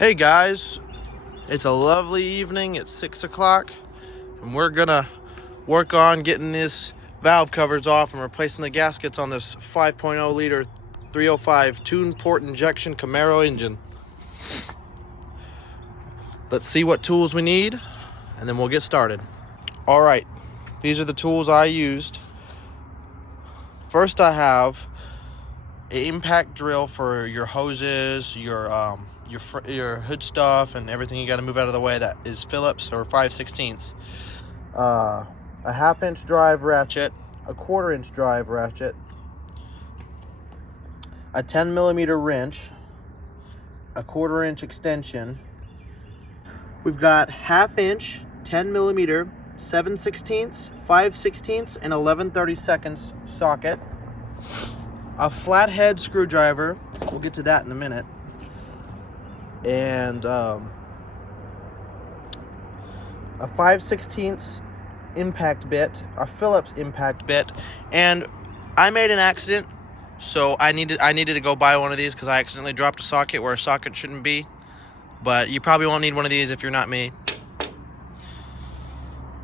Hey guys, it's a lovely evening. It's 6 o'clock and we're gonna work on getting this valve covers off and replacing the gaskets on this 5.0 liter 305 tune port injection Camaro engine. Let's see what tools we need and then we'll get started. All right, these are the tools I used. First, I have an impact drill for your hoses, your hood stuff, and everything you got to move out of the way. That is Phillips or 5/16. A 1/2-inch drive ratchet, a 1/4-inch drive ratchet, a 10mm wrench, a 1/4-inch extension. We've got 1/2-inch, 10mm, 7/16, 5/16, and 11/32 socket. A flathead screwdriver, we'll get to that in a minute, and a 5/16 impact bit, a Phillips impact bit. And I made an accident, so I needed to go buy one of these because I accidentally dropped a socket where a socket shouldn't be. But you probably won't need one of these if you're not me.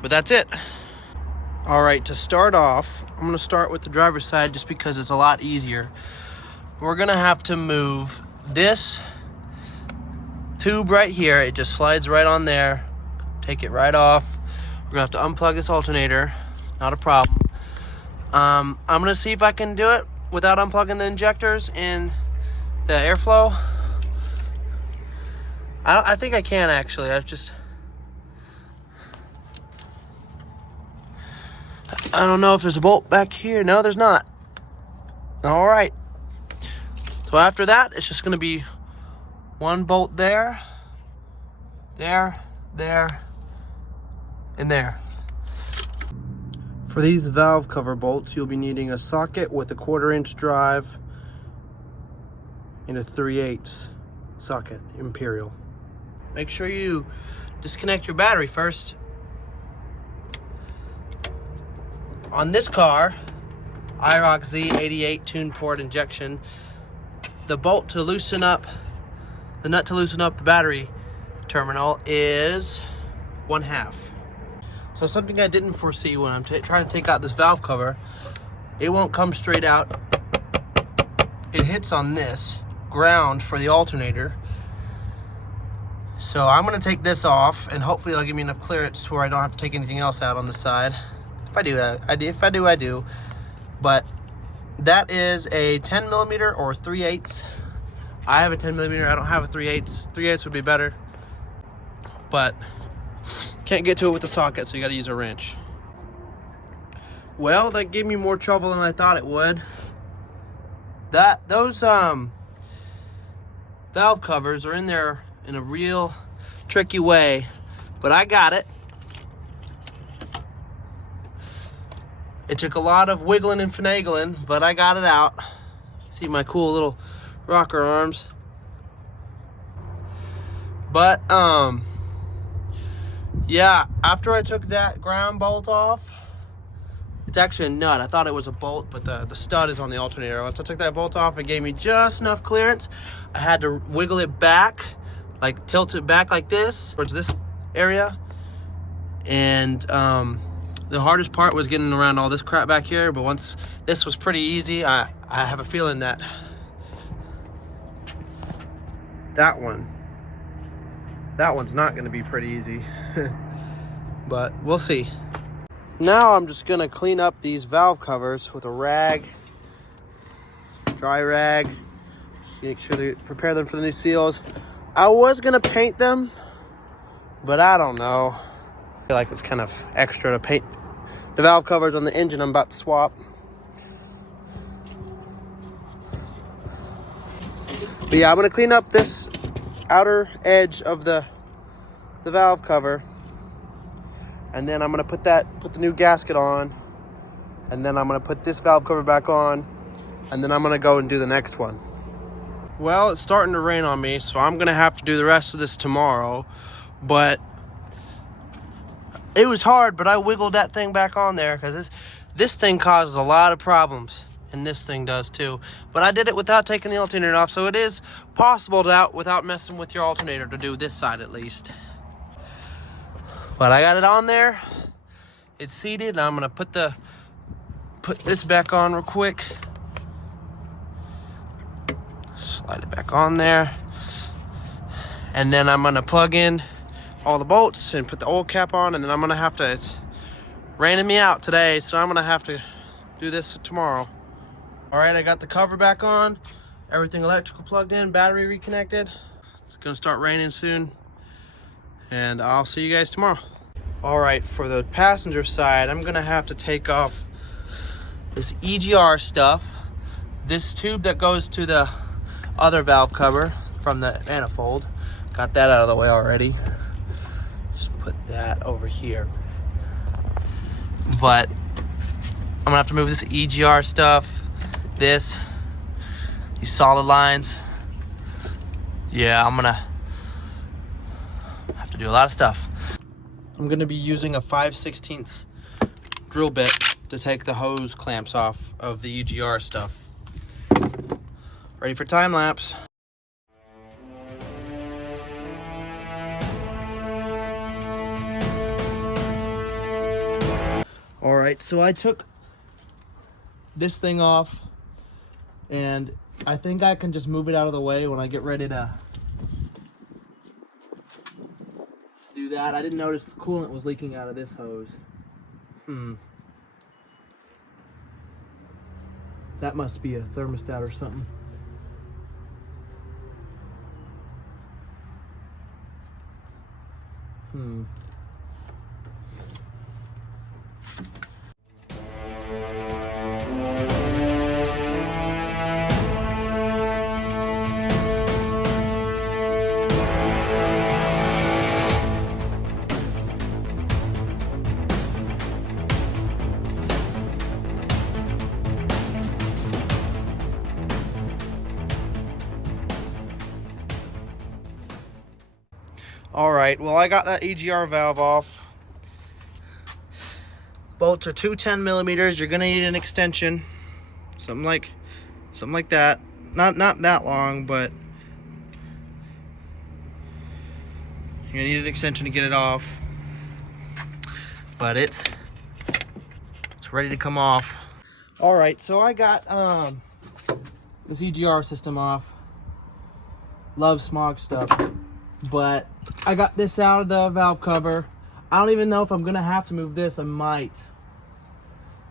But that's it. All right, to start off, I'm gonna start with the driver's side just because it's a lot easier. We're gonna have to move this tube right here. It just slides right on there. Take it right off. We're gonna have to unplug this alternator. Not a problem. I'm gonna see if I can do it without unplugging the injectors and the airflow. I think I can actually. I don't know if there's a bolt back here. No, there's not. All right. So after that, it's just gonna be one bolt there, there, and there. For these valve cover bolts, you'll be needing a socket with a 1/4-inch drive and a 3/8 socket, Imperial. Make sure you disconnect your battery first. On this car, IROC Z88 tune port injection, the bolt to loosen up, the nut to loosen up the battery terminal is 1/2. So something I didn't foresee when I'm trying to take out this valve cover, it won't come straight out. It hits on this ground for the alternator. So I'm gonna take this off and hopefully it'll give me enough clearance where I don't have to take anything else out on the side. If I do, I do. But that is a 10mm or 3/8. I have a 10mm, I don't have a 3/8. 3/8 would be better. But can't get to it with the socket, so you gotta use a wrench. Well, that gave me more trouble than I thought it would. Those valve covers are in there in a real tricky way, but I got it. It took a lot of wiggling and finagling, but I got it out. See my cool little rocker arms. But yeah, after I took that ground bolt off, it's actually a nut. I thought it was a bolt, but the stud is on the alternator. Once I took that bolt off, it gave me just enough clearance. I had to wiggle it back, like tilt it back like this, towards this area. And the hardest part was getting around all this crap back here, but once this was pretty easy, I have a feeling that that one's not gonna be pretty easy. But we'll see. Now I'm just gonna clean up these valve covers with a rag, dry rag. Make sure to prepare them for the new seals. I was gonna paint them, but I don't know. I feel like it's kind of extra to paint the valve covers on the engine I'm about to swap. But yeah, I'm gonna clean up this outer edge of the valve cover, and then I'm gonna put the new gasket on, and then I'm gonna put this valve cover back on, and then I'm gonna go and do the next one. Well, it's starting to rain on me, so I'm gonna have to do the rest of this tomorrow, but it was hard, but I wiggled that thing back on there because this thing causes a lot of problems. And this thing does too. But I did it without taking the alternator off, so it is possible to, without messing with your alternator, to do this side at least. But I got it on there. It's seated, and I'm gonna put this back on real quick. Slide it back on there. And then I'm gonna plug in all the bolts and put the oil cap on, and then I'm gonna have to, it's raining me out today, so I'm gonna have to do this tomorrow. All right, I got the cover back on, everything electrical plugged in, battery reconnected. It's gonna start raining soon, and I'll see you guys tomorrow. All right, for the passenger side, I'm gonna have to take off this EGR stuff, this tube that goes to the other valve cover from the manifold. Got that out of the way already. Just put that over here. But I'm gonna have to move this EGR stuff, these solid lines. Yeah, I'm gonna have to do a lot of stuff. I'm gonna be using a 5/16 drill bit to take the hose clamps off of the EGR stuff. Ready for time lapse. All right, so I took this thing off, and I think I can just move it out of the way when I get ready to do that. I didn't notice the coolant was leaking out of this hose. That must be a thermostat or something. All right, well, I got that EGR valve off. Bolts are 210 millimeters. You're gonna need an extension, something like that. Not that long, but you're gonna need an extension to get it off. But it's ready to come off. All right, so I got this EGR system off. Love smog stuff. But I got this out of the valve cover. I don't even know if I'm gonna have to move this. I might.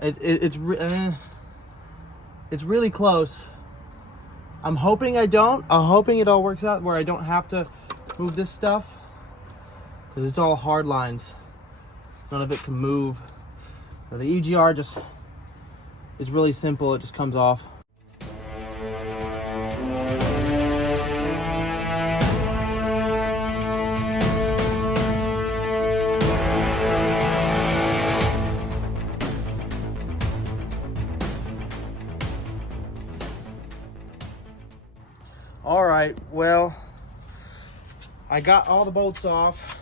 It's really close. I'm hoping I don't. I'm hoping it all works out where I don't have to move this stuff, because it's all hard lines. None of it can move. But the EGR just is really simple. It just comes off. All right, well, I got all the bolts off.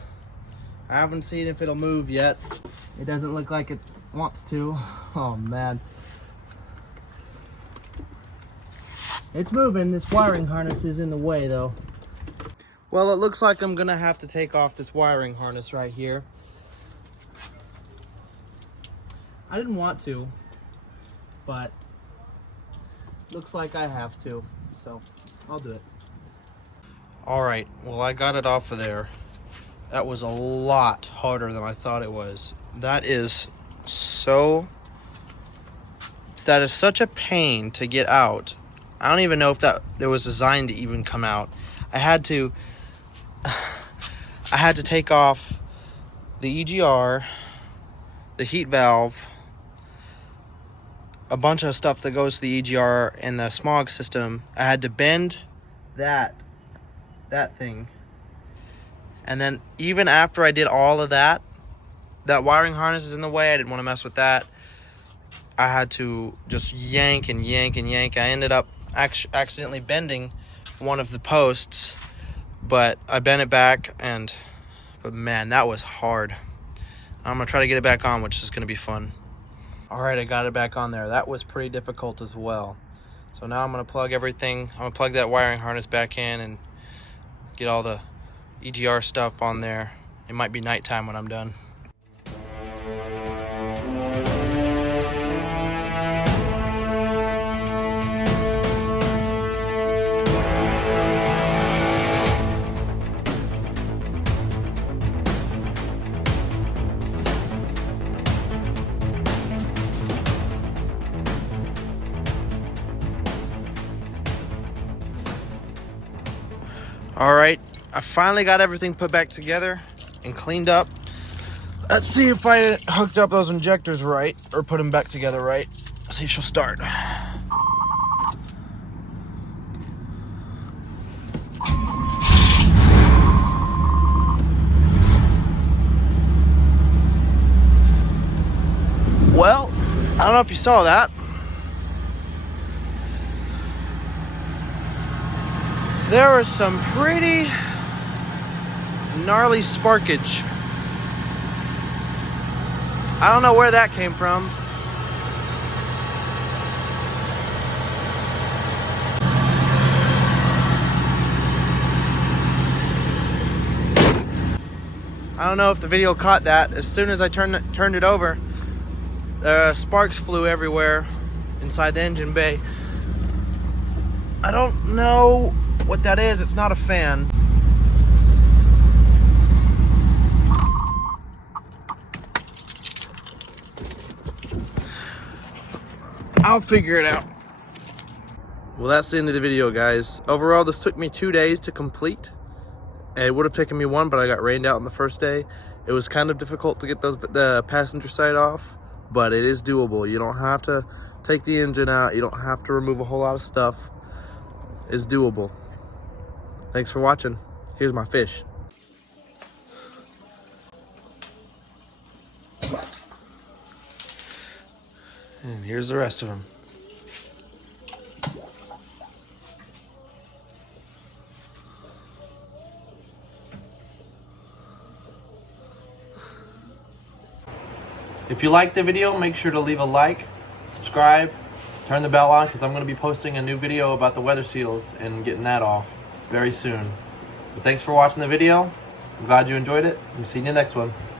I haven't seen if it'll move yet. It doesn't look like it wants to. Oh man. It's moving. This wiring harness is in the way though. Well, it looks like I'm gonna have to take off this wiring harness right here. I didn't want to, but looks like I have to, so I'll do it. All right, well, I got it off of there. That was a lot harder than I thought it was. That is such a pain to get out. I don't even know if it was designed to even come out. I had to take off the EGR, the heat valve, a bunch of stuff that goes to the EGR and the smog system. I had to bend that thing. And then even after I did all of that wiring harness is in the way. I didn't want to mess with that. I had to just yank and yank and yank. I ended up accidentally bending one of the posts, but I bent it back, but man, that was hard. I'm gonna try to get it back on, which is gonna be fun. All right, I got it back on there. That was pretty difficult as well. So now I'm gonna plug everything. I'm gonna plug that wiring harness back in and get all the EGR stuff on there. It might be nighttime when I'm done. All right, I finally got everything put back together and cleaned up. Let's see if I hooked up those injectors right or put them back together right. Let's see if she'll start. Well, I don't know if you saw that. There was some pretty gnarly sparkage. I don't know where that came from. I don't know if the video caught that. As soon as I turned it over, sparks flew everywhere inside the engine bay. I don't know what that is. It's not a fan. I'll figure it out. Well, that's the end of the video, guys. Overall, this took me 2 days to complete. It would have taken me one, but I got rained out on the first day. It was kind of difficult to get the passenger side off, but it is doable. You don't have to take the engine out. You don't have to remove a whole lot of stuff. It's doable. Thanks for watching. Here's my fish. And here's the rest of them. If you liked the video, make sure to leave a like, subscribe, turn the bell on, because I'm going to be posting a new video about the weather seals and getting that off very soon. But thanks for watching the video. I'm glad you enjoyed it. I'm seeing you in the next one.